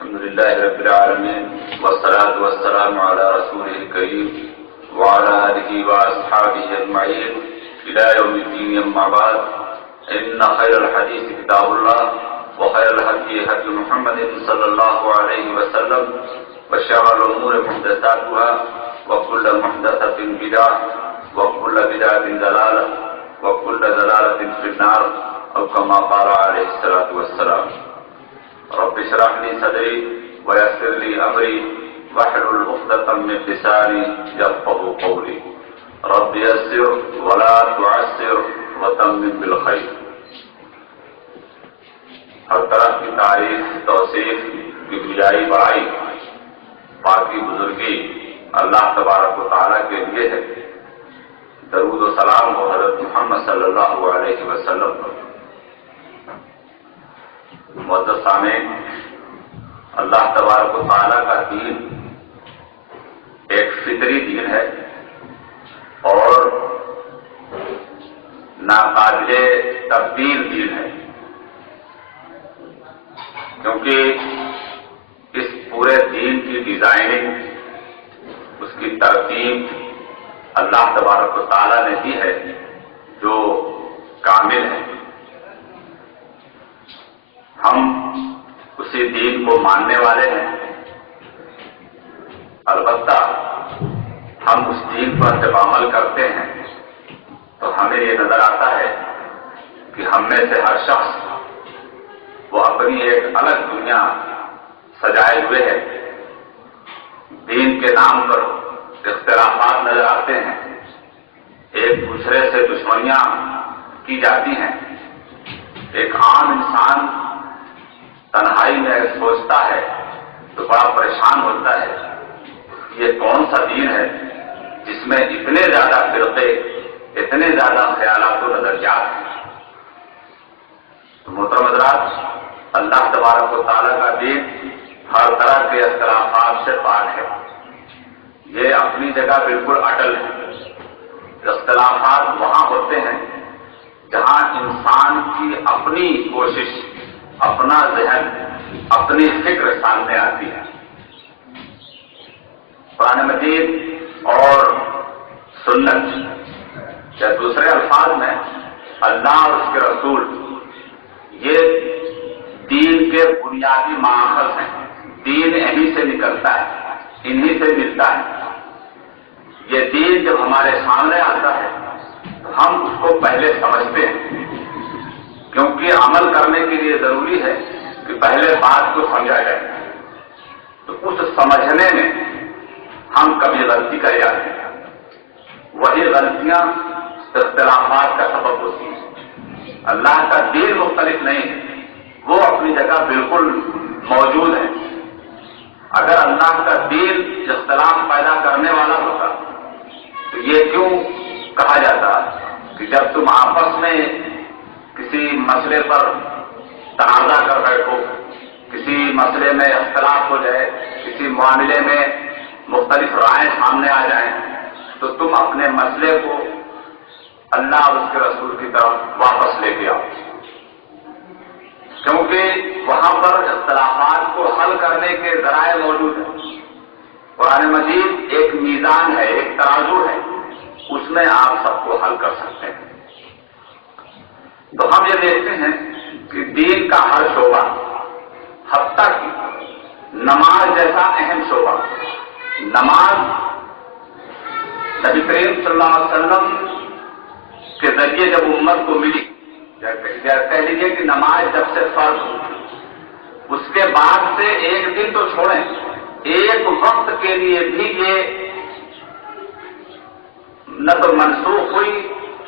الحمد لله رب العالمين والصلاة والسلام على رسوله الكريم وعلى آله وأصحابه أجمعين إلى يوم الدين. أما بعد، إن خير الحديث كتاب الله وخير الهدي هدي محمد صلى الله عليه وسلم وشر الأمور محدثاتها وكل محدثة بدعة وكل بدعة ضلالة وكل ضلالة في النار أو كما قال عليه الصلاة والسلام. رب اشرح لي صدري ويسر لي أمري واحلل عقدة من لساني يفقهوا قولي. رب يسر ولا تعسر وتمم بالخير. ہر طرح کی تعریف، توصیف، کبریائی، بڑائی، پاکی، بزرگی اللہ تبارک و تعالیٰ کے لیے ہے. درود و سلام ہو حضرت محمد صلی اللہ علیہ وسلم پر. معزز سامعین، اللہ تبارک و تعالیٰ کا دین ایک فطری دین ہے اور ناقابل تبدیل دین ہے، کیونکہ اس پورے دین کی ڈیزائننگ، اس کی ترتیب اللہ تبارک و تعالیٰ نے دی ہے جو کامل ہے. ہم اسی دین کو ماننے والے ہیں، البتہ ہم اس دین پر جب عمل کرتے ہیں تو ہمیں یہ نظر آتا ہے کہ ہم میں سے ہر شخص وہ اپنی ایک الگ دنیا سجائے ہوئے ہے. دین کے نام پر اختلافات نظر آتے ہیں، ایک دوسرے سے دشمنیاں کی جاتی ہیں. ایک عام انسان تنہائی میں سوچتا ہے تو بڑا پریشان ہوتا ہے، یہ کون سا دین ہے جس میں اتنے زیادہ فرقے، اتنے زیادہ خیالات و نظریات ہیں. تو محترم حضرات، اللہ تبارک و تعالیٰ کا دین ہر طرح کے اختلافات سے پاک ہے. یہ اپنی جگہ بالکل اٹل ہے. اختلافات وہاں ہوتے ہیں جہاں انسان کی اپنی کوشش، اپنا ذہن، اپنی فکر سامنے آتی ہے. قرآن مجید اور سنت یا دوسرے الفاظ میں اللہ اور اس کے رسول، یہ دین کے بنیادی ماخذ ہیں. دین انہی سے نکلتا ہے، انہی سے ملتا ہے. یہ دین جب ہمارے سامنے آتا ہے تو ہم اس کو پہلے سمجھتے ہیں، کیونکہ عمل کرنے کے لیے ضروری ہے کہ پہلے بات کو سمجھا جائے. تو اس سمجھنے میں ہم کبھی غلطی کر جاتے ہیں، وہی غلطیاں اختلافات کا سبب ہوتی ہیں. اللہ کا دین مختلف نہیں ہے، وہ اپنی جگہ بالکل موجود ہے. اگر اللہ کا دین اختلاف پیدا کرنے والا ہوتا تو یہ کیوں کہا جاتا کہ جب تم آپس میں کسی مسئلے پر تنازع کر بیٹھو، کسی مسئلے میں اختلاف ہو جائے، کسی معاملے میں مختلف رائے سامنے آ جائیں، تو تم اپنے مسئلے کو اللہ اور اس کے رسول کی طرف واپس لے کے آؤ، کیونکہ وہاں پر اختلافات کو حل کرنے کے ذرائع موجود ہیں. قرآن مجید ایک میزان ہے، ایک ترازو ہے، اس میں آپ سب کو حل کر سکتے ہیں. تو ہم یہ دیکھتے ہیں کہ دین کا ہر شعبہ، حتیٰ کہ نماز جیسا اہم شعبہ، نماز نبی کریم صلی اللہ علیہ وسلم کے ذریعے جب امت کو ملی، کہہ لیجیے کہ نماز جب سے فرض ہوئی، اس کے بعد سے ایک دن تو چھوڑیں، ایک وقت کے لیے بھی یہ نہ تو منسوخ ہوئی،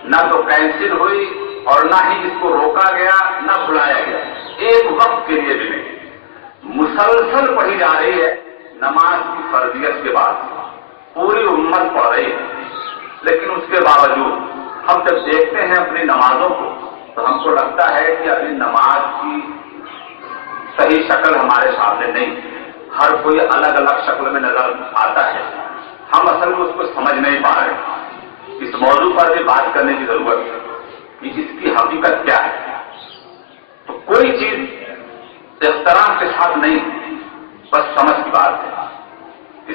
نہ تو کینسل ہوئی، اور نہ ہی اس کو روکا گیا، نہ بلایا گیا. ایک وقت کے لیے بھی نہیں، مسلسل پڑھی جا رہی ہے. نماز کی فرضیت کے بعد پوری امت پڑھ رہی ہے. لیکن اس کے باوجود ہم جب دیکھتے ہیں اپنی نمازوں کو تو ہم کو لگتا ہے کہ ابھی نماز کی صحیح شکل ہمارے سامنے نہیں. ہر کوئی الگ الگ شکل میں نظر آتا ہے. ہم اصل میں اس کو سمجھ نہیں پا رہے. اس موضوع پر بھی بات کرنے کی ضرورت ہے کہ اس کی حقیقت کیا ہے. تو کوئی چیز اختراع کے ساتھ نہیں،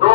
2,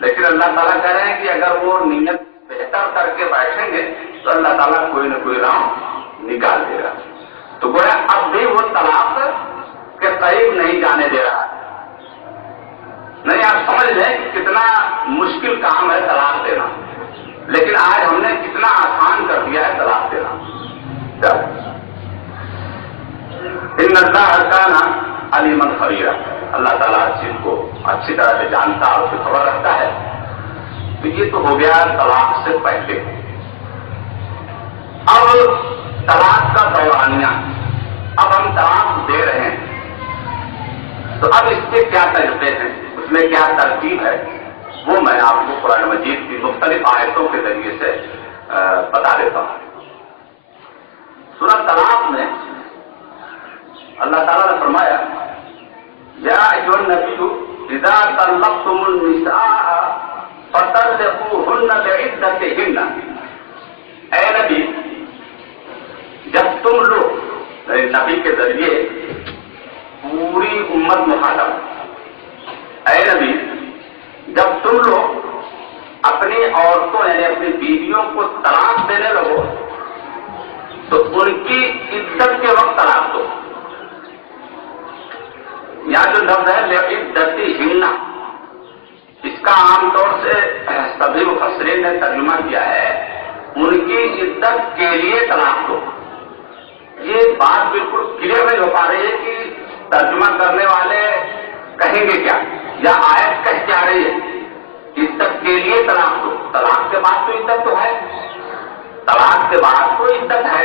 لیکن اللہ تعالیٰ کہہ رہے ہیں کہ اگر وہ نیت بہتر کر کے بیٹھیں گے تو اللہ تعالیٰ کوئی نہ کوئی راہ نکال دے گا. تو گویا اب بھی وہ طلاق کے قریب نہیں جانے دے رہا. نہیں آپ سمجھ لیں کہ کتنا مشکل کام ہے طلاق دینا، لیکن آج ہم نے کتنا آسان کر دیا ہے طلاق دینا. ان اللہ کان علیما خبیرا، اللہ تعالیٰ اس چیز کو اچھی طرح سے جانتا اور اسے خبر رکھتا ہے. تو یہ تو ہو گیا طلاق سے پہلے. اب طلاق کا دورانیہ، اب ہم طلاق دے رہے ہیں تو اب اس کے کیا تجربے ہیں، اس میں کیا ترتیب ہے، وہ میں آپ کو قرآن مجید کی مختلف آیتوں کے ذریعے سے بتا دیتا ہوں. سورۃ طلاق میں اللہ تعالیٰ نے فرمایا یا ایھا النبی اذا طلقتم النساء فطلقوهن لعدتهن، اے نبی جب تم لوگ، نبی کے ذریعے پوری امت مخاطب، اے نبی جب تم لوگ اپنی عورتوں یعنی اپنی بیویوں کو طلاق دینے لگو تو ان کی عدت کے وقت طلاق دو. یہاں جو لفظ ہے لعدتہن، اس کا عام طور سے سبھی مفسرین نے ترجمہ کیا ہے ان کی عدت کے لیے طلاق دو. یہ بات بالکل کلیئر نہیں ہو پا رہی ہے کہ ترجمہ کرنے والے کہیں گے کیا، یا آیت کہہ کیا رہی ہے. عدت کے لیے طلاق دو، طلاق کے بعد تو عدت تو ہے، طلاق کے بعد تو عدت ہے،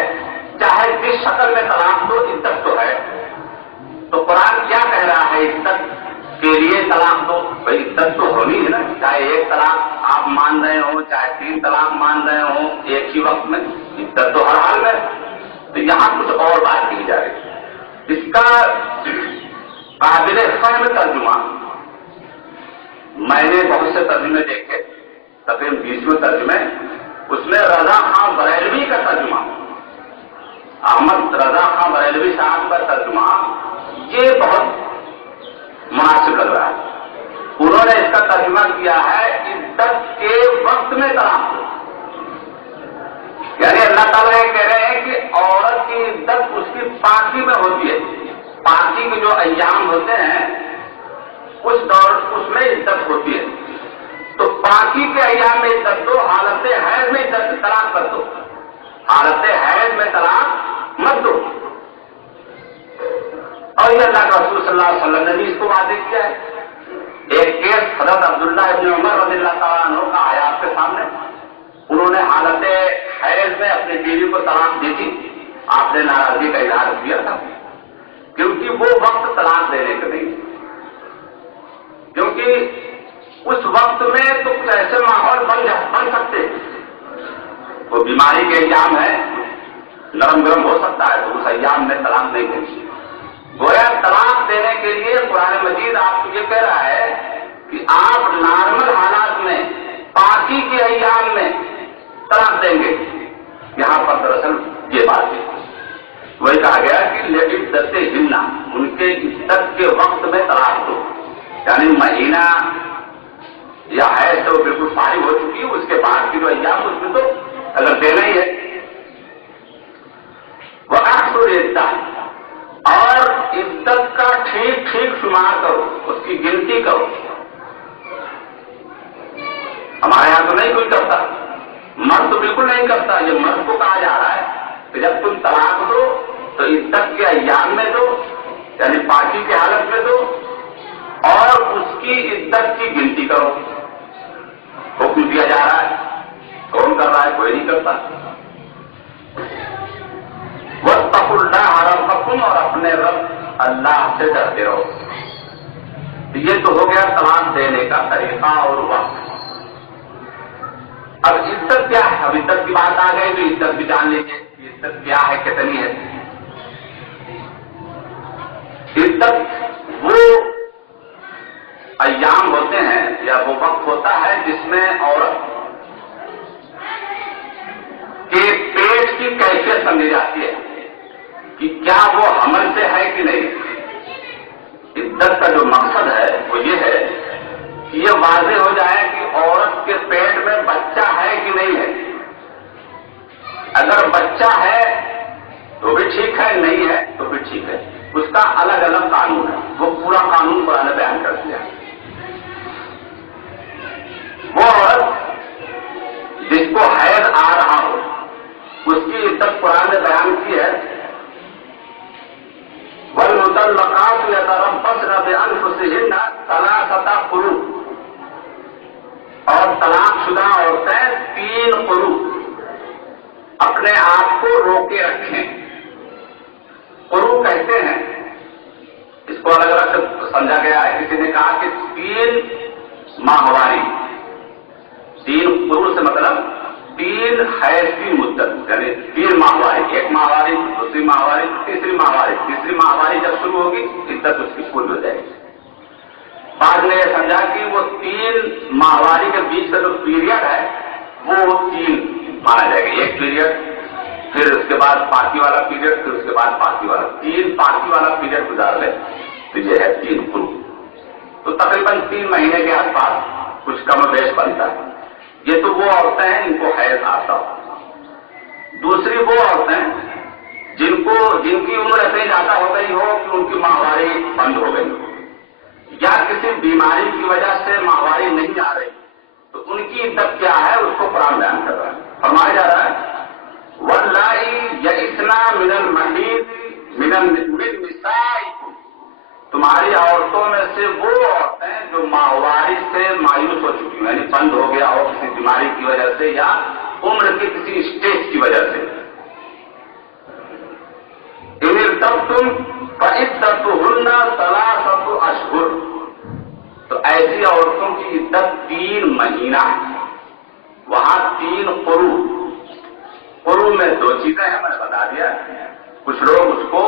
چاہے جس شکل میں طلاق دو عدت تو ہے. تو قرآن کیا کہہ رہا ہے، عدت کے لیے طلاق دو. بھائی عدت تو ہونی ہے نا، چاہے ایک طلاق آپ مان رہے ہوں چاہے 3 طلاق مان رہے ہوں ایک ہی وقت میں، عدت تو ہر حال میں. تو یہاں کچھ اور بات کی جا رہی ہے. اس کا قابل فہم ترجمہ میں نے بہت سے ترجمے دیکھے، تقریباً 20 ترجمے، اس میں رضا خان بریلوی کا ترجمہ، احمد رضا خان بریلوی صاحب کا ترجمہ یہ بہت مناسب لگ رہا ہے. انہوں نے اس کا ترجمہ کیا ہے عدت کے وقت میں طلاق دو. یعنی اللہ تعالیٰ یہ کہہ رہے ہیں کہ عورت کی عدت اس کی پاکی میں ہوتی ہے. پاکی کے جو ایام ہوتے ہیں اس دور اس میں عدت ہوتی ہے. تو پاکی کے ایام میں عدت دو، حالت حیض میں عدت طلاق کر دو، حالت حیض میں طلاق مت دو. اور یہ اللہ کے رسول صلی اللہ علیہ وسلم نے بھی اس کو واضح کیا ہے. ایک کیس حضرت عبداللہ ابن عمر رضی اللہ تعالیٰ عنہ کا آیا آپ کے سامنے. انہوں نے حالت حیض میں اپنی بیوی کو طلاق دی تھی. آپ نے ناراضگی کا اظہار کیا تھا کیونکہ وہ وقت طلاق دینے کا نہیں، کیونکہ اس وقت میں تو ایسے ماحول بن سکتے، وہ بیماری کے ایام ہے، نرم گرم ہو سکتا ہے، تو اس ایام میں طلاق نہیں دینی. گویا طلاق دینے کے لیے قرآن مجید آپ کو یہ کہہ رہا ہے کہ آپ نارمل حالات میں پاکی کے ایام میں طلاق دیں گے. یہاں پر دراصل یہ بات ہے، وہی کہا گیا کہ لعدتہن، ان کے عدت کے وقت میں طلاق دو. یعنی مہینہ یا ہے تو بالکل فارغ ہو چکی ہے، اس کے بعد کی جو ایام اس میں تو اگر دینا ہی ہے. وہ احصوا العدۃ، اور عدت کا ٹھیک ٹھیک شمار کرو، اس کی گنتی کرو. ہمارے یہاں تو نہیں کوئی کرتا، مرد تو بالکل نہیں کرتا. یہ مرد کو کہا جا رہا ہے کہ جب تم طلاق دو تو عدت کے ایام میں دو، یعنی پاکی کی حالت میں دو، اور اس کی عدت کی گنتی کرو. حکم دیا جا رہا ہے. کون کر رہا ہے؟ کوئی نہیں کرتا. واتقوا اللہ ربکم، اور اپنے رب اللہ سے ڈرتے رہو. یہ تو ہو گیا طلاق دینے کا طریقہ اور وقت. اب عدت کیا ہے؟ اب عدت کی بات آ گئی تو عدت بھی جان لیجیے. عدت کیا ہے، کتنی ہے؟ عدت وہ ایام ہوتے ہیں یا وہ وقت ہوتا ہے جس میں عورت کے پیٹ کی کیفیت سمجھی جاتی ہے کہ کیا وہ حمل سے ہے کہ نہیں. عدت کا جو مقصد ہے وہ یہ ہے کہ یہ واضح ہو جائے کہ عورت کے پیٹ میں بچہ ہے کہ نہیں ہے. اگر بچہ ہے تو بھی ٹھیک ہے, نہیں ہے تو بھی ٹھیک ہے. اس کا الگ الگ قانون ہے. وہ پورا قانون قرآن نے بیان کر دیا. وہ عورت جس کو حیض آ رہا ہو اس کی عدت قرآن نے بیان کی ہے. وَالْمُطَلَّقَاتُ يَتَرَبَّصْنَ بِأَنفُسِهِنَّ ثَلَاثَةَ قُرُوءٍ, اور طلاق شدہ عورتیں 3 قروء اپنے آپ کو روکے رکھیں. قروء کہتے ہیں, اس کو الگ الگ سے سمجھا گیا ہے. کسی نے کہا کہ 3 ماہواری. 3 قروء سے مطلب 3 حیض کی مدت, یعنی 3 ماہواری. 1 ماہواری, دوسری ماہواری, تیسری ماہواری. تیسری ماہواری جب شروع ہوگی عدت اس کی پوری ہو جائے گی. بعد نے یہ سمجھا کہ وہ 3 ماہواری کے بیچ کا جو پیریڈ ہے وہ 3 مانا جائے گا. 1 پیریڈ, پھر اس کے بعد پاکی والا پیریڈ, پھر اس کے بعد پاکی والا. 3 پاکی والا پیریڈ گزار لے تو یہ ہے 3 قروء. تو تقریباً 3 مہینے کے آس پاس کچھ کم و بیش بنتا ہے. یہ تو وہ عورتیں ہیں جن کو حیض آتا ہو. دوسری وہ عورتیں جن کی عمر اتنی زیادہ ہو گئی ہو کہ ان کی ماہواری بند ہو گئی ہو, یا کسی بیماری کی وجہ سے ماہواری نہیں آ رہی, تو ان کی عدت کیا ہے اس کو قرآن بیان کر رہا ہے. فرمایا جا رہا ہے وَاللَّائِي يَئِسْنَ مِنَ الْمَحِيضِ مِنْ نِسَائِكُمْ, تمہاری عورتوں میں سے وہ عورتیں جو ماہواری سے مایوس ہو چکی ہیں, یعنی بند ہو گیا ہو کسی بیماری کی وجہ سے یا عمر کی کسی اسٹیج کی وجہ سے. اِنِ ارْتَبْتُمْ فَعِدَّتُهُنَّ 3 أشهر, تو ایسی عورتوں کی عدت 3 مہینہ ہے. وہاں 3 قروء. قروء میں 2 چیزیں ہیں, میں نے بتا دیا. کچھ لوگ اس کو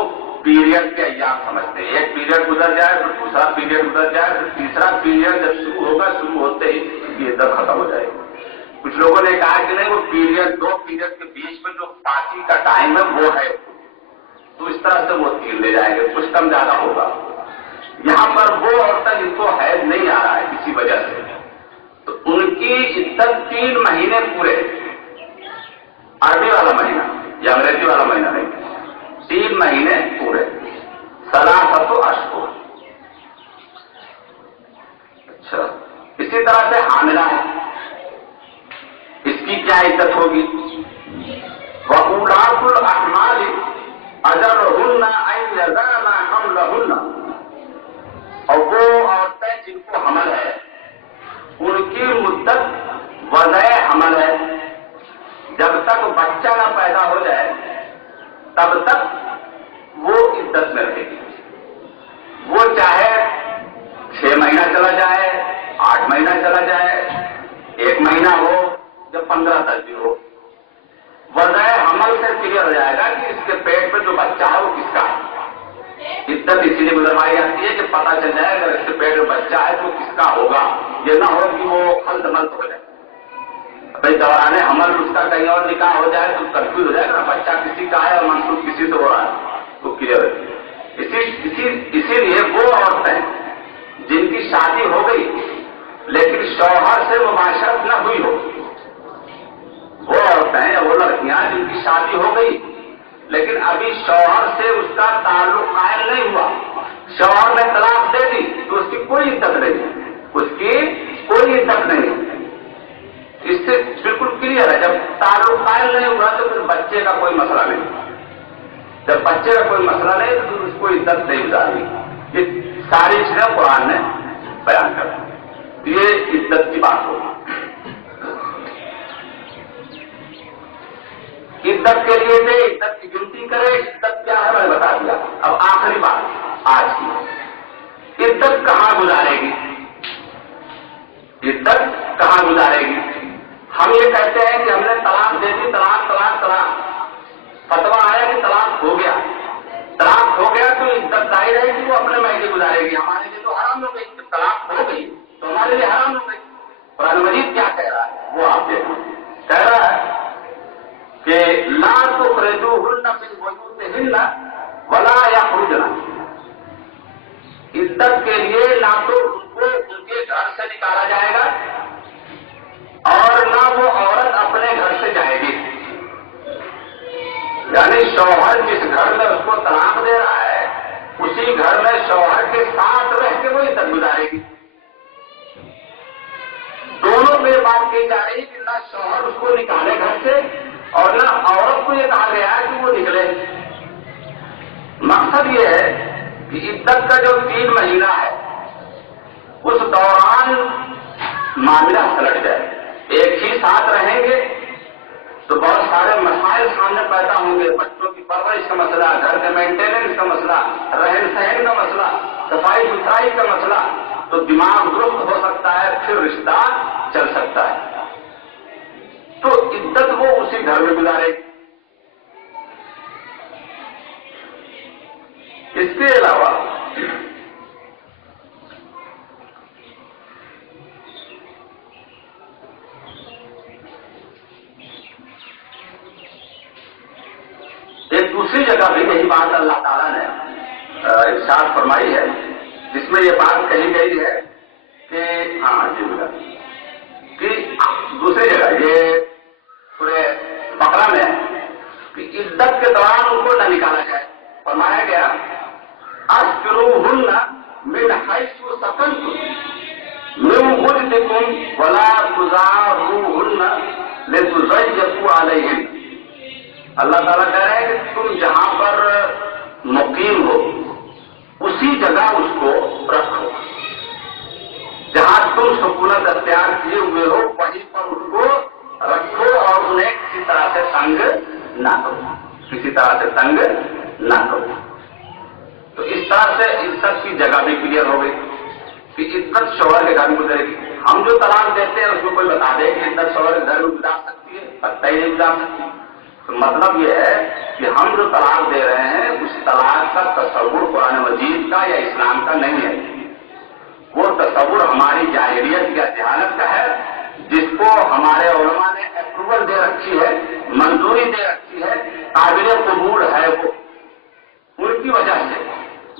پیریڈ کے ایام سمجھتے ہیں. 1 پیریڈ گزر جائے پھر دوسرا پیریڈ گزر جائے پھر تیسرا پیریڈ جب شروع ہوگا, شروع ہوتے ہی اس کی عدت ختم ہو جائے گی. کچھ لوگوں نے کہا کہ نہیں, وہ پیریڈ 2 پیریڈ کے بیچ میں جو پاکی کا ٹائم ہے وہ ہے, تو اس طرح سے وہ 3 لے جائیں گے, کچھ کم زیادہ ہوگا. یہاں پر وہ عورتیں جن کو حیض نہیں آ رہا ہے کسی وجہ سے, تو ان کی عدت 3 مہینے پورے. عربی والا مہینہ یا انگریزی والا مہینہ نہیں, 3 مہینے پورے. 3 أشهر. اچھا, اسی طرح سے حاملہ ہے, اس کی کیا عدت ہوگی؟ وَأُولَاتُ الْأَحْمَالِ أَجَلُهُنَّ أَن يَضَعْنَ حَمْلَهُنَّ, اور وہ عورتیں جن کو حمل ہے ان کی مدت وضع حمل ہے. جب تک بچہ نہ پیدا ہو جائے تب تک وہ عدت میں رہے گی. وہ چاہے 6 مہینہ چلا جائے, 8 مہینہ چلا جائے, 1 مہینہ ہو یا 15 دن ہو, وضع حمل سے کلیئر ہو جائے گا کہ اس کے پیٹ میں جو بچہ ہے وہ کس کا ہے. عدت اسی لیے گزروائی جاتی ہے کہ پتہ چل جائے اگر اس کے پیٹ میں بچہ ہے تو کس کا ہوگا. یہ نہ ہو کہ وہ خلط ملط ہو جائے. بھائی دوران حمل اس کا کہیں اور نکاح ہو جائے تو کنفیوز ہو جائے گا, بچہ کسی کا ہے اور منسوخ کسی سے ہو رہا ہے, تو کلیئر ہے. اسی لیے وہ عورتیں جن کی شادی ہو گئی لیکن شوہر سے مباشرت نہ ہوئی ہو, وہ عورتیں یا وہ لڑکیاں جن کی شادی ہو گئی لیکن ابھی شوہر سے اس کا تعلق قائم نہیں ہوا, شوہر نے طلاق دے دی تو اس کی کوئی عدت نہیں, اس کی کوئی عدت نہیں. اس سے بالکل کلیئر ہے. جب تعلق قائم نہیں ہوا تو پھر بچے کا کوئی مسئلہ نہیں. جب بچے کا کوئی مسئلہ نہیں تو اس کو عدت نہیں گزارنی. یہ ساری چیزیں قرآن نے بیان کر دی. یہ عدت کی بات ہوگی. عدت کے لیے دے, عدت کی گنتی کرے, عدت کیا ہے میں نے بتا دیا. اب آخری بات آج کی, عدت کہاں گزارے گی, عدت کہاں گزارے گی. ہم یہ کہتے ہیں کہ ہم نے طلاق دے دی, طلاق طلاق طلاق, فتوا آیا کہ طلاق ہو گیا, طلاق ہو گیا تو عدت دائی رہے گی, وہ اپنے مہینے گزارے گی. ہمارے لیے تو حرام ہو گئی, طلاق ہو گئی تو ہمارے لیے حرام ہو گئی. قرآن مجید کیا کہہ رہا ہے وہ آپ دیکھیں. کہہ رہا ہے کہ لا تخرجوهن من بيوتهن ولا يخرجن, عدت کے لیے نہ تو ان کو ان کے گھر سے نکالا جائے گا وہ عورت اپنے گھر سے جائے گی. یعنی شوہر جس گھر میں اس کو طلاق دے رہا ہے اسی گھر میں شوہر کے ساتھ رہ کے وہ عدت گزارے گی. دونوں پہ بات کی جا رہی کہ نہ شوہر اس کو نکالے گھر سے اور نہ عورت کو یہ کہا گیا ہے کہ وہ نکلے. مقصد یہ ہے کہ عدت کا جو 3 مہینہ ہے اس دوران معاملہ پلٹ جائے. ایک ہی ساتھ رہیں گے تو بہت سارے مسائل سامنے پیدا ہوں گے. بچوں کی پرورش کا مسئلہ، گھر کے مینٹیننس کا مسئلہ، رہن سہن کا مسئلہ، صفائی ستھرائی کا مسئلہ، تو دماغ درست ہو سکتا ہے، پھر رشتہ چل سکتا ہے. تو عدت وہ اسی گھر میں گزارے گی. اس کے علاوہ ایک دوسری جگہ بھی یہی بات اللہ تعالیٰ نے ارشاد فرمائی ہے جس میں یہ بات کہی گئی ہے کہ کہ دوسری جگہ یہ پورے بقرہ میں کہ عدت کے دوران ان کو نہ نکالا جائے. فرمایا گیا اسکروہن من حیث سکنتم من وجدکم ولا تضاروہن لتضیقوا علیہن. اللہ تعالیٰ کہہ رہے ہیں کہ تم جہاں پر مقیم ہو اسی جگہ اس کو رکھو. جہاں تم سکونت اختیار کیے ہوئے ہو وہیں پر اس کو رکھو اور انہیں کسی طرح سے تنگ نہ کرو، کسی طرح سے تنگ نہ کرو. تو اس طرح سے عزت کی جگہ بھی کلیئر ہو گئی کہ عزت شوہر کے گھر میں گزرے گی. ہم جو طلاق دیتے ہیں اس میں کوئی بتا دے کہ عزت شوہر کے گھر میں گزار سکتی ہے، پتہ ہی نہیں گزار سکتی. تو مطلب یہ ہے کہ ہم جو طلاق دے رہے ہیں اس طلاق کا تصور قرآن مجید کا یا اسلام کا نہیں ہے. وہ تصور ہماری جاہلیت یا جہالت کا ہے جس کو ہمارے علماء نے اپروول دے رکھی ہے، منظوری دے رکھی ہے، قابل قبول ہے وہ ان کی وجہ سے.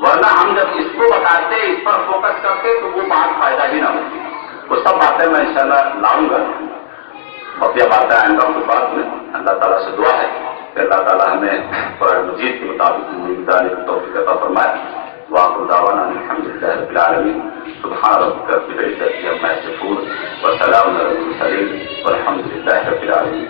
ورنہ ہم جب اس کو بتاتے اس پر فوکس کرتے تو وہ بات فائدہ ہی نہ ہوتی. وہ سب باتیں میں انشاءاللہ لاؤں گا. بقیہ باتیں آئندہ کے بعد میں اللہ تعالیٰ سے دعا ہے کہ اللہ تعالیٰ ہمیں قرآن مجید کے مطابق زندگی کی توفیق عطا فرمائے. وآخر دعوانا الحمدللہ رب العالمین. سبحان ربک رب العزة عما یصفون وسلام علی المرسلین والحمدللہ رب العالمین.